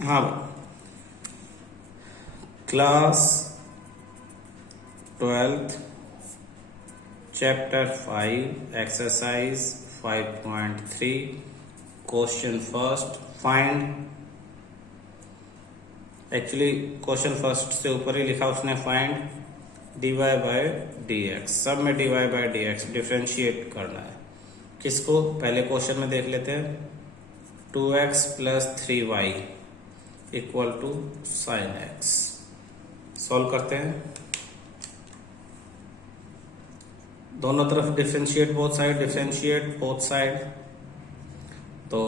हाँ, class 12th chapter 5 exercise 5.3 question first find. Actually question first से ऊपर ही लिखा उसने फाइंड dy बाय dx। सब में dy बाय dx डिफ्रेंशिएट करना है। किसको पहले क्वेश्चन में देख लेते हैं। 2x plus 3y equal to sine x। Solve करते हैं। दोनों तरफ डिफ्रेंशिएट बोथ साइड। तो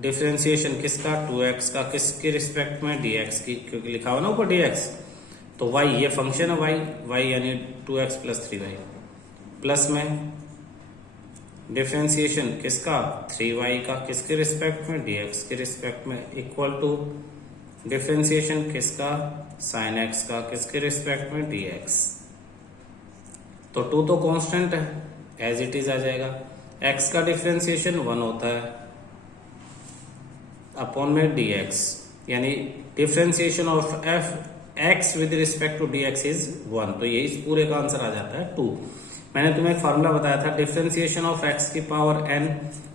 डिफ्रेंशिएशन किसका 2x का किसके रिस्पेक्ट में dx की, क्योंकि लिखा हुआ ना ऊपर dx। तो y ये फंक्शन है y यानी 2x प्लस 3y प्लस में डिफ्रेंशिएशन किसका 3y का किसके रिस्पेक्ट में dx के रिस्पेक्ट में इक्वल टू डिफ्रेंशिएशन किसका साइन x का किसके रिस्पेक्ट में dx। तो 2 तो कांस्टेंट है एज इट इज आ जाएगा। x का डिफ्रेंशिएशन 1 होता है अपॉन में dx, यानी differentiation of x with respect to dx is 1। तो ये इस पूरे का आंसर आ जाता है 2। मैंने तुम्हें एक फार्मूला बताया था डिफ्रेंशिएशन ऑफ x की power n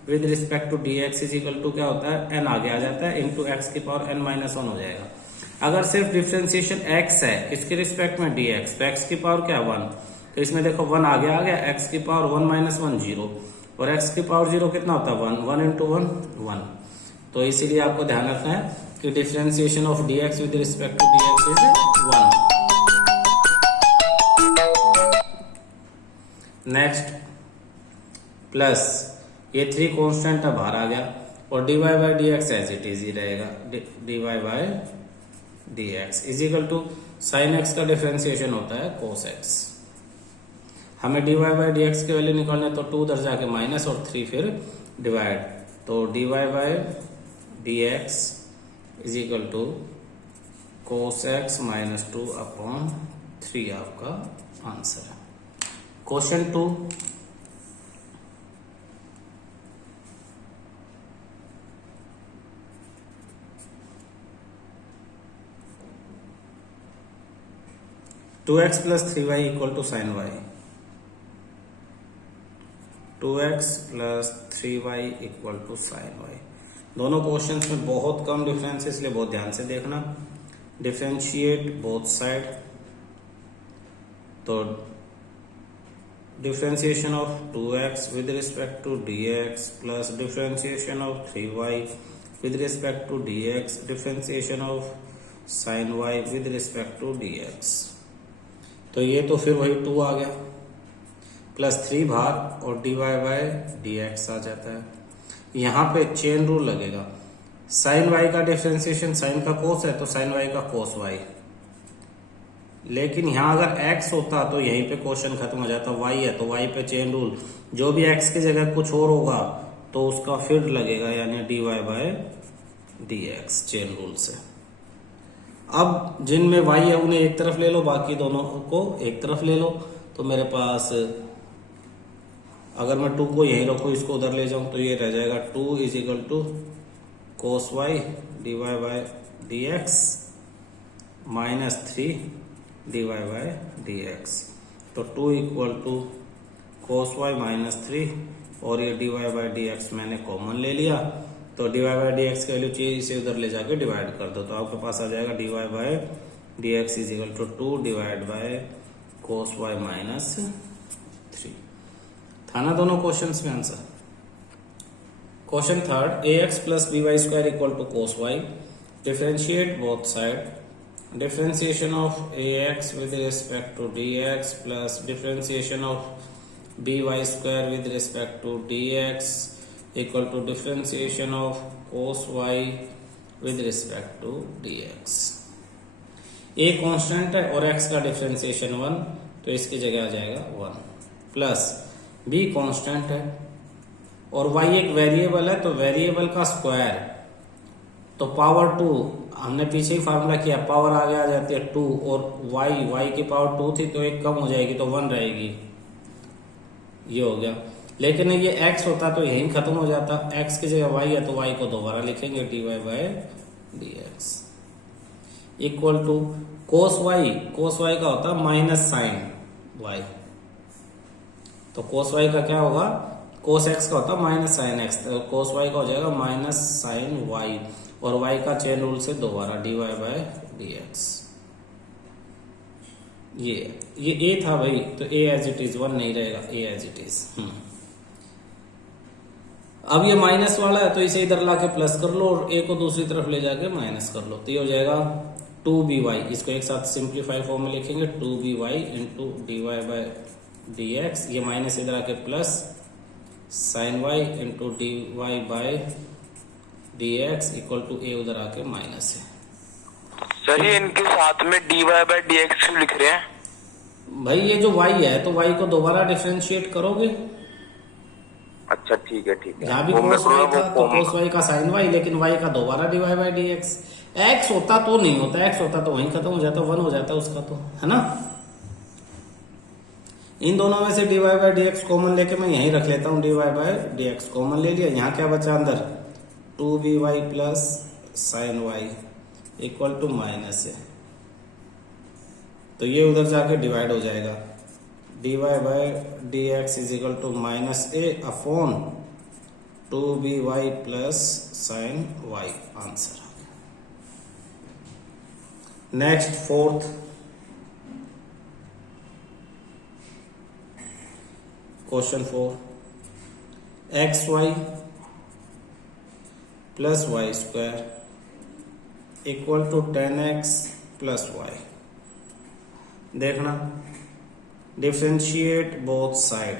with respect to dx is equal to क्या होता है n आगे आ जाता है इंटू x की पावर n माइनस 1 हो जाएगा। अगर सिर्फ डिफ्रेंशिएशन x है इसके रिस्पेक्ट में dx, तो x की पावर क्या 1, तो इसमें देखो 1 आगे आ गया, x की पावर 1 माइनस 1 0 और x की पावर 0 कितना होता है 1 इंटू 1। तो इसीलिए आपको ध्यान रखना है कि differentiation of dx with respect to dx is 1। Next plus ये 3 कांस्टेंट अब बाहर आ गया और dy by dx as it is ही रहेगा। dy by dx is equal to sine x का डिफ्रेंशिएशन होता है cos x। हमें dy बाय dx की वैल्यू निकालना है तो 2 उधर जाके माइनस और 3 फिर डिवाइड। तो dy by dx is equal to cos x minus 2 upon 3 आपका आंसर है। Question 2 2x plus 3y equal to sine y। 2x plus 3y equal to sine y। दोनों क्वेश्चंस में बहुत कम डिफरेंस है, इसलिए बहुत ध्यान से देखना। Differentiate both side. तो differentiation of 2x with respect to dx plus differentiation of 3y with respect to dx differentiation of sine y with respect to dx। तो ये तो फिर वही 2 आ गया प्लस 3 बाहर और dy बाय dx आ जाता है। यहाँ पे चेन रूल लगेगा। साइन y का डिफरेंशिएशन साइन का कोस है तो साइन y का कोस y, लेकिन यहाँ अगर x होता तो यहीं पे क्वेश्चन खत्म हो जाता। y है तो y पे चेन रूल, जो भी x की जगह कुछ और होगा तो उसका फिर लगेगा, यानी dy by dx chain rule से। अब जिनमें y है उन्हें एक तरफ ले लो, बाकी दोनों को एक तरफ ले लो। तो मेरे पास अगर मैं 2 को यहीं रखूँ इसको उधर ले जाऊं तो ये रह जाएगा 2 is equal to cos y dy by dx minus 3 dy by dx। तो 2 equal to cos y minus 3 और ये dy बाय dx मैंने कॉमन ले लिया। तो dy बाय dx की वैल्यू चाहिए, इसे उधर ले जाके डिवाइड कर दो। तो आपके पास आ जाएगा dy by dx is equal to 2 divide by cos y minus 3। था ना दोनों क्वेश्चंस में answer. Question third ax plus by square equal to cos y। Differentiate both side. Differentiation of ax with respect to dx plus differentiation of by square with respect to dx equal to differentiation of cos y with respect to dx। a constant है और x का differentiation 1, तो इसकी जगह आ जाएगा 1 plus b constant है और y एक वेरिएबल है, तो वेरिएबल का स्क्वायर तो पावर 2। हमने पीछे ही फार्मूला किया, पावर आगे आ जाती है 2 और y की पावर 2 थी तो एक कम हो जाएगी तो 1 रहेगी। ये हो गया। लेकिन ये x होता तो यहीं खत्म हो जाता। x की जगह y है तो y को दोबारा लिखेंगे dy by dx equal to cos y का होता है माइनस साइन y, तो cos y का क्या होगा, cos x का होता है माइनस साइन x, तो cos y का हो जाएगा माइनस साइन y, और y का चेन रूल से दोबारा dy बाय dx। ये a था भाई, तो a एज इट इज, 1 नहीं रहेगा, a एज इट इज। अब ये माइनस वाला है तो इसे इधर लाके प्लस कर लो और a को दूसरी तरफ ले जाके माइनस कर लो, तो ये हो जाएगा 2by, इसको एक साथ सिंप्लीफाई फॉर्म में लिखेंगे 2by into dy by dx, ये माइनस इधर आके plus sine y into dy by dx equal to a उधर आके माइनस है। सर ये इनके साथ में dy बाय dx क्यों लिख रहे हैं? भाई ये जो y है तो y को दोबारा डिफरेंशिएट करोगे। अच्छा ठीक है ठीक है। जहाँ भी cos y था तो cos y का sin y, लेकिन y का दोबारा dy बाय dx। x होता तो नहीं होता, x होता तो वहीं खत्म हो जाता, 1 हो जाता उसका, तो है ना। इन दोनों में से dy बाय dx कॉमन लेके मैं यहीं रख लेता हूँ, dy बाय dx कॉमन ले लिया, यहाँ क्या बचा अंदर 2by plus sine y equal to minus है, तो ये उधर जाके डिवाइड हो जाएगा, dy by dx is equal to minus a upon 2by plus sine y, answer. Next fourth, question 4, xy plus y square equal to 10x plus y। देखना, differentiate both side,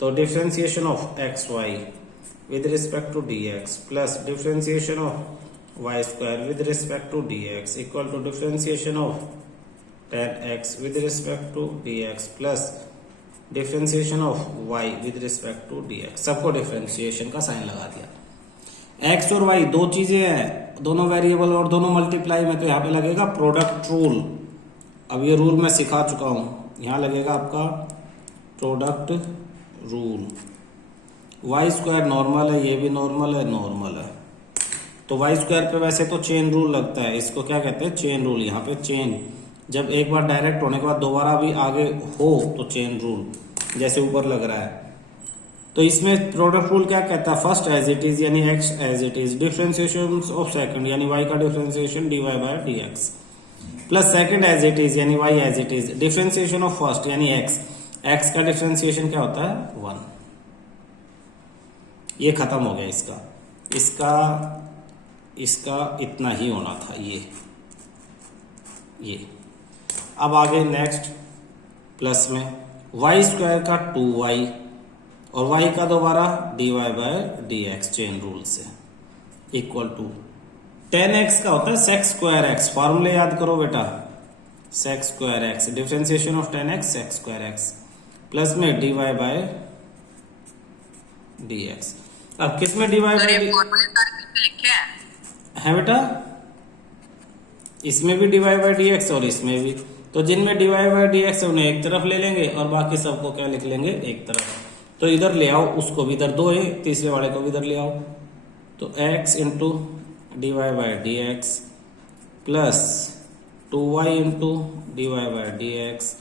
तो differentiation of x y with respect to dx plus differentiation of y square with respect to dx equal to differentiation of 10x with respect to dx plus differentiation of y with respect to dx। सबको differentiation का sign लगा दिया। x और y दो चीजें हैं, दोनों variable और दोनों मल्टीप्लाई में, तो यहाँ पे लगेगा प्रोडक्ट रूल। अब ये रूल मैं सिखा चुका हूं, यहाँ लगेगा आपका product rule. Y square normal है, ये भी नॉर्मल है, तो वाई स्क्वायर पे वैसे तो चेन रूल लगता है, इसको क्या कहते हैं, चेन रूल। यहाँ पे चेन, जब एक बार डायरेक्ट होने के बाद दोबारा भी आगे हो तो चेन रूल, जैसे ऊपर लग रहा है। तो इसमें प्रोडक्ट रूल क्या कहता है, फर्स्ट एज इट इज यानी x as it is, differentiation of second यानी y का differentiation dy by dx, plus second as it is यानी y as it is, differentiation of first यानी x का differentiation क्या होता है 1। ये खत्म हो गया इसका इतना ही होना था ये। अब आगे नेक्स्ट प्लस में y स्क्वायर का 2y और y का दोबारा dy by dx chain rule से इक्वल टू 10x का होता है sec स्क्वायर x, फॉर्मूले याद करो बेटा, sec square x, differentiation of 10x sec square x plus में dy बाय dx। अब किस में dy बाय है बेटा, इसमें भी dy बाय dx और इसमें भी, तो जिनमें dy बाय dx है उन्हें एक तरफ ले लेंगे और बाकी सबको क्या लिख लेंगे, एक तरफ। तो इधर ले आओ, उसको भी इधर 2 है, तीसरे वाले को भी इधर ले आओ, तो x into dy by dx plus 2y into dy by dx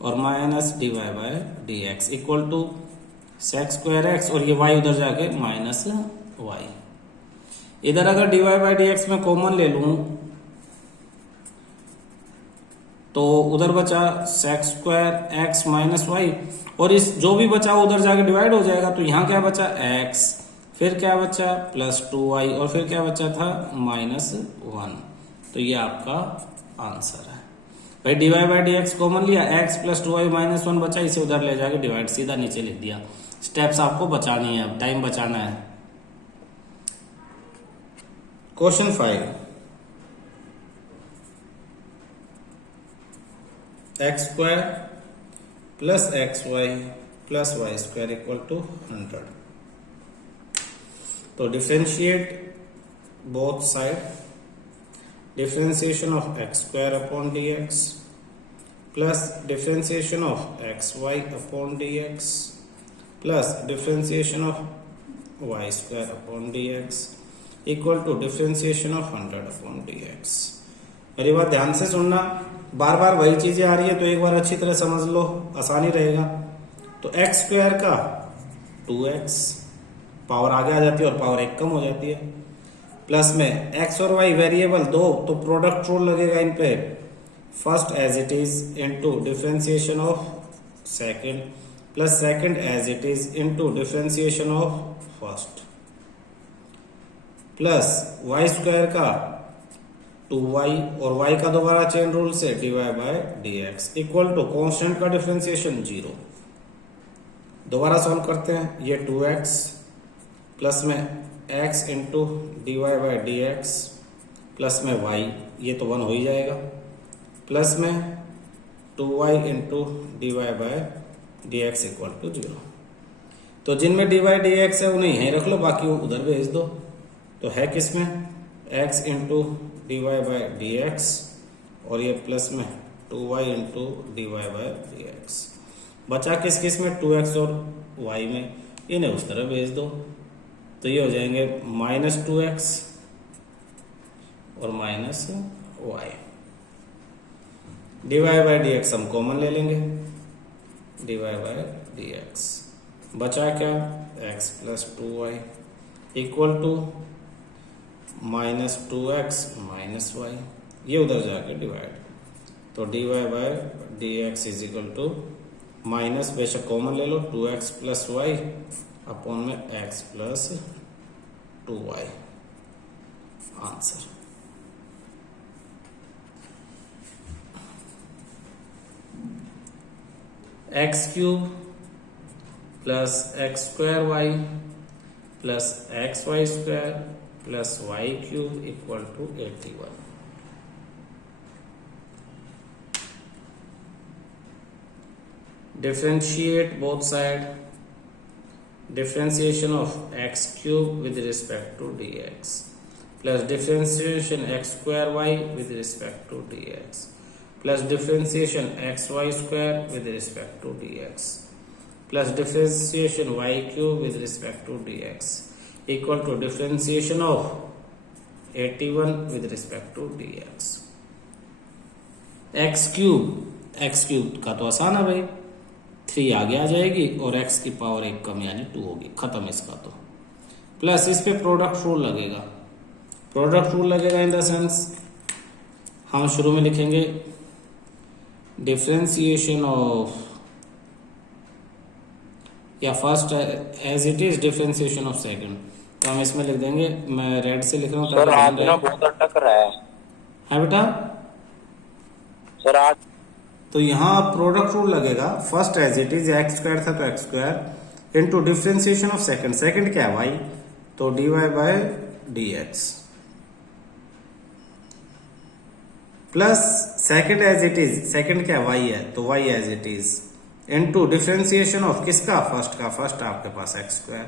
और minus dy by dx equal to sec square x, और ये y उधर जाके माइनस y। इधर अगर dy बाय dx में कॉमन ले लूं तो उधर बचा sec square x minus y, और इस जो भी बचा उधर जाके डिवाइड हो जाएगा, तो यहाँ क्या बचा x, फिर क्या बचा प्लस 2y और फिर क्या बचा था माइनस 1। तो ये आपका आंसर है भाई। dy बाय dx कॉमन लिया, x प्लस 2y माइनस 1 बचा, इसे उधर ले जाके डिवाइड सीधा नीचे लिख दिया। स्टेप्स आपको बचानी है, अब टाइम बचाना है। Question 5, x square plus xy plus y square equal to 100। तो differentiate both side, differentiation of x square upon dx plus differentiation of xy upon dx plus differentiation of y square upon dx equal to differentiation of 100/dx। मेरी बात ध्यान से सुनना, बार बार वही चीजें आ रही है तो एक बार अच्छी तरह समझ लो, आसानी रहेगा। तो एक्स स्क्वायर का 2x, पावर आगे आ जाती है और पावर 1 कम हो जाती है, प्लस में x और y वेरिएबल दो, तो प्रोडक्ट रूल लगेगा इन पे, first as it is into differentiation of second plus second as it is into differentiation of first, plus y square का 2y और y का दोबारा चेन रूल से dy/dx इक्वल टू कांस्टेंट का डिफरेंशिएशन 0। दोबारा सॉल्व करते हैं, ये 2x प्लस में x इंटू dy/dx प्लस में y, ये तो 1 हो ही जाएगा, प्लस में 2y into dy/dx equal to 0। तो जिनमें dy/dx है उन्हें यहीं रख लो, बाकी वो उधर भेज दो। तो है किसमें x इंटू dy/dx और ये प्लस में 2y इंटू dy/dx। बचा किस किस में, 2x और y में, इन्हें उस तरह भेज दो। तो ये हो जाएंगे -2x और -y। dy/dx हम कॉमन ले लेंगे, dy/dx बचा क्या, x plus 2y equal to -2x -y, ये उधर जाके डिवाइड, तो dy/dx is equal to minus, बेशक कॉमन ले लो, 2x प्लस y अपॉन में x plus 2y। Answer x³ plus x² plus xy² plus y³ equal to 81। Differentiate both side. Differentiation of x³ with respect to dx plus differentiation x²y with respect to dx plus differentiation xy² with respect to dx plus differentiation y³ with respect to dx equal to differentiation of 81 with respect to dx। x³ का तो आसान है भाई, 3 आगे आ जाएगी और x की power 1 कम यानी 2 होगी, खत्म इसका। तो प्लस इस पे प्रोडक्ट रूल लगेगा। प्रोडक्ट रूल लगेगा इन द सेंस, हम शुरू में लिखेंगे डिफरेंशिएशन ऑफ, या first as it is differentiation of second, तो हम इसमें लिख देंगे, मैं रेड से लिख रहा हूँ सर आज ना बहुत अटक रहा है बेटा सर आज। तो यहाँ प्रोडक्ट रूल लगेगा, first as it is x² था तो x² into differentiation of second, second क्या है y, तो dy/dx plus second as it is, second क्या y है तो y as it is into differentiation of किसका, फर्स्ट का, फर्स्ट आपके पास x²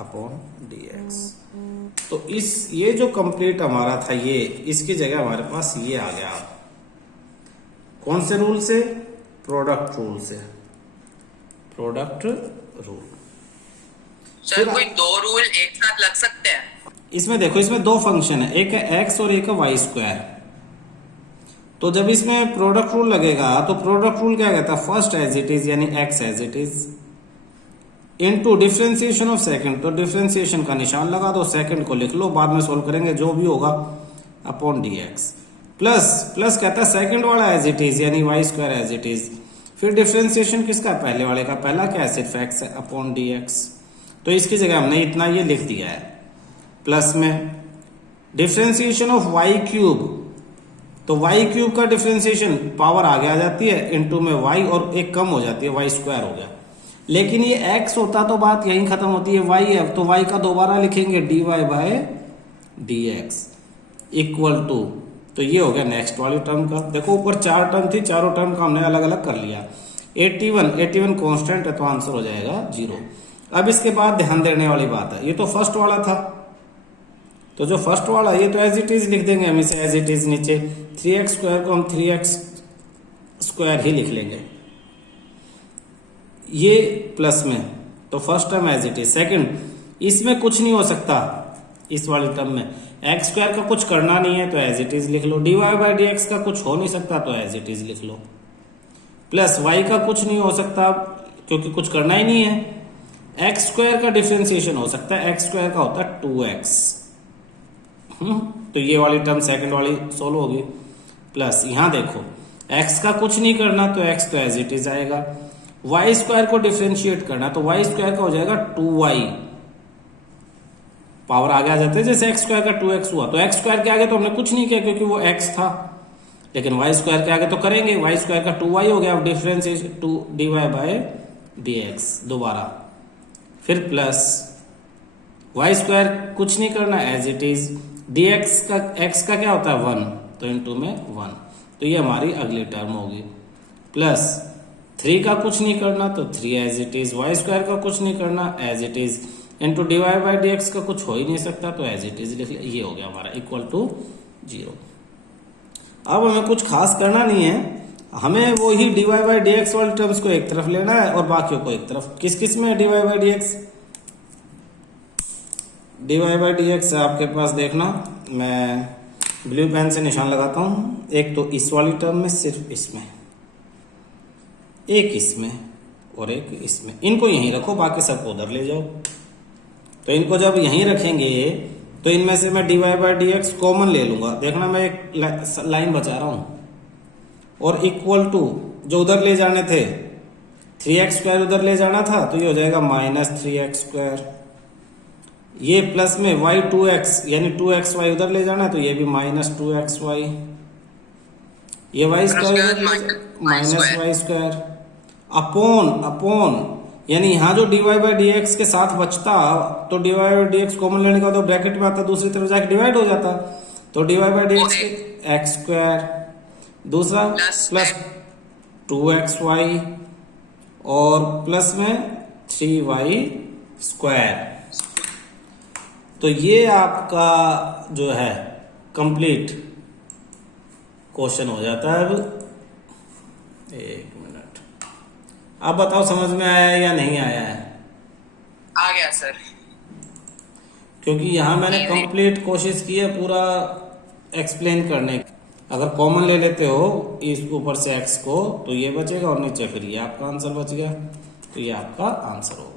अपॉन dx। तो ये जो कंप्लीट हमारा था, ये इसकी जगह हमारे पास ये आ गया, कौन से रूल से, प्रोडक्ट रूल से, प्रोडक्ट रूल। सर कोई 2 रूल एक साथ लग सकते हैं? इसमें देखो, इसमें 2 फंक्शन है, एक है x और एक है y²। तो जब इसमें प्रोडक्ट रूल लगेगा तो प्रोडक्ट रूल क्या कहता है, फर्स्ट एज इट इज यानी x as it is into differentiation of second, तो डिफरेंशिएशन का निशान लगा दो, सेकंड को लिख लो, बाद में सोल्व करेंगे जो भी होगा, अपॉन dx प्लस कहता है सेकंड वाला एज इट इज यानी y² एज इट इज, फिर डिफरेंशिएशन किसका, पहले वाले का, पहला क्या है सिर्फ x है, अपॉन dx। तो इसकी जगह हमने इतना ये लिख दिया है, प्लस में डिफरेंशिएशन ऑफ y³, तो y³ का डिफरेंशिएशन पावर आगे आ जाती है, इनटू में y और एक कम हो जाती है, y² हो गया। लेकिन ये x होता तो बात यहीं खत्म होती है, y है तो y का दोबारा लिखेंगे dy/dx इक्वल टू, तो ये हो गया नेक्स्ट वाली टर्म का। देखो ऊपर 4 टर्म थी, चारों टर्म का हमने अलग अलग कर लिया। 81 कांस्टेंट है तो आंसर हो जाएगा 0। अब इसके बाद ध्यान देने वाली बात है, ये तो फर्स्ट वाला था, तो जो फर्स्ट वाला ये तो एज इट इज लिख देंगे हम इसे, एज इट इज नीचे 3x² को हम 3x² ही लिख लेंगे, ये प्लस में, तो first term as it is. Second, इसमें कुछ नहीं हो सकता, इस वाली टर्म में एक्स स्क्वायर का कुछ करना नहीं है तो एज इट इज लिख लो, dy बाई डी एक्स का कुछ हो नहीं सकता तो एज इट इज लिख लो, प्लस y का कुछ नहीं हो सकता क्योंकि कुछ करना ही नहीं है, एक्स स्क्वायर का डिफ्रेंसिएशन हो सकता है, एक्स स्क्वायर का होता है 2x। तो ये वाली टर्म सेकंड वाली सोल्व होगी, प्लस यहां देखो x का कुछ नहीं करना तो x तो एज इट इज आएगा, y स्क्वायर को डिफ्रेंशिएट करना तो y स्क्वायर का हो जाएगा 2y, पावर आगे आ जाते हैं जैसे एक्स स्क्वायर का 2x हुआ, तो एक्स स्क्वायर के आगे तो हमने कुछ नहीं किया क्योंकि वो x था, लेकिन y स्क्वायर के आगे तो करेंगे, y स्क्वायर का 2y हो गया, अब difference is 2 dy by dx दोबारा, फिर प्लस y स्क्वायर कुछ नहीं करना एज इट इज, dx का x का क्या होता है 1, तो इनटू में 1, तो ये हमारी अगली टर्म होगी, प्लस 3 का कुछ नहीं करना तो 3 as it is, y square का कुछ नहीं करना as it is, into dy by dx का कुछ हो ही नहीं सकता तो एज इट इज लिख लिया, ये हो गया हमारा इक्वल टू 0। अब हमें कुछ खास करना नहीं है, हमें वो ही dy बाई dx वाली टर्म्स को एक तरफ लेना है और बाकियों को एक तरफ। किस किस में है dy by dx? dy by dx आपके पास देखना, मैं ब्लू पेन से निशान लगाता हूं, एक तो इस वाली टर्म में, सिर्फ इसमें, एक इसमें और एक इसमें, इनको यहीं रखो, बाकी सबको उधर ले जाओ। तो इनको जब यहीं रखेंगे तो इनमें से मैं dy बाई dx कॉमन ले लूंगा, देखना मैं एक लाइन बचा रहा हूं, और इक्वल टू जो उधर ले जाने थे 3x स्क्वायर उधर ले जाना था तो ये हो जाएगा माइनस 3x स्क्वायर, ये प्लस में y 2x यानी 2xy उधर ले जाना है तो ये भी माइनस 2xy, ये y square minus y square, upon यानी यहाँ जो dy बाई dx के साथ बचता तो dy बाई dx कॉमन लेने का तो ब्रैकेट में आता, दूसरी तरफ जाके डिवाइड हो जाता, तो dy by dx x square, दूसरा प्लस 2xy और प्लस में 3y स्क्वायर। तो ये आपका जो है कंप्लीट क्वेश्चन हो जाता है। अब एक मिनट, आप बताओ समझ में आया है या नहीं आया है? आ गया सर। क्योंकि यहाँ मैंने कंप्लीट कोशिश की है पूरा एक्सप्लेन करने की। अगर कॉमन ले लेते हो इस ऊपर से x को तो ये बचेगा और नीचे फिर ये आपका आंसर बच गया, तो ये आपका आंसर होगा।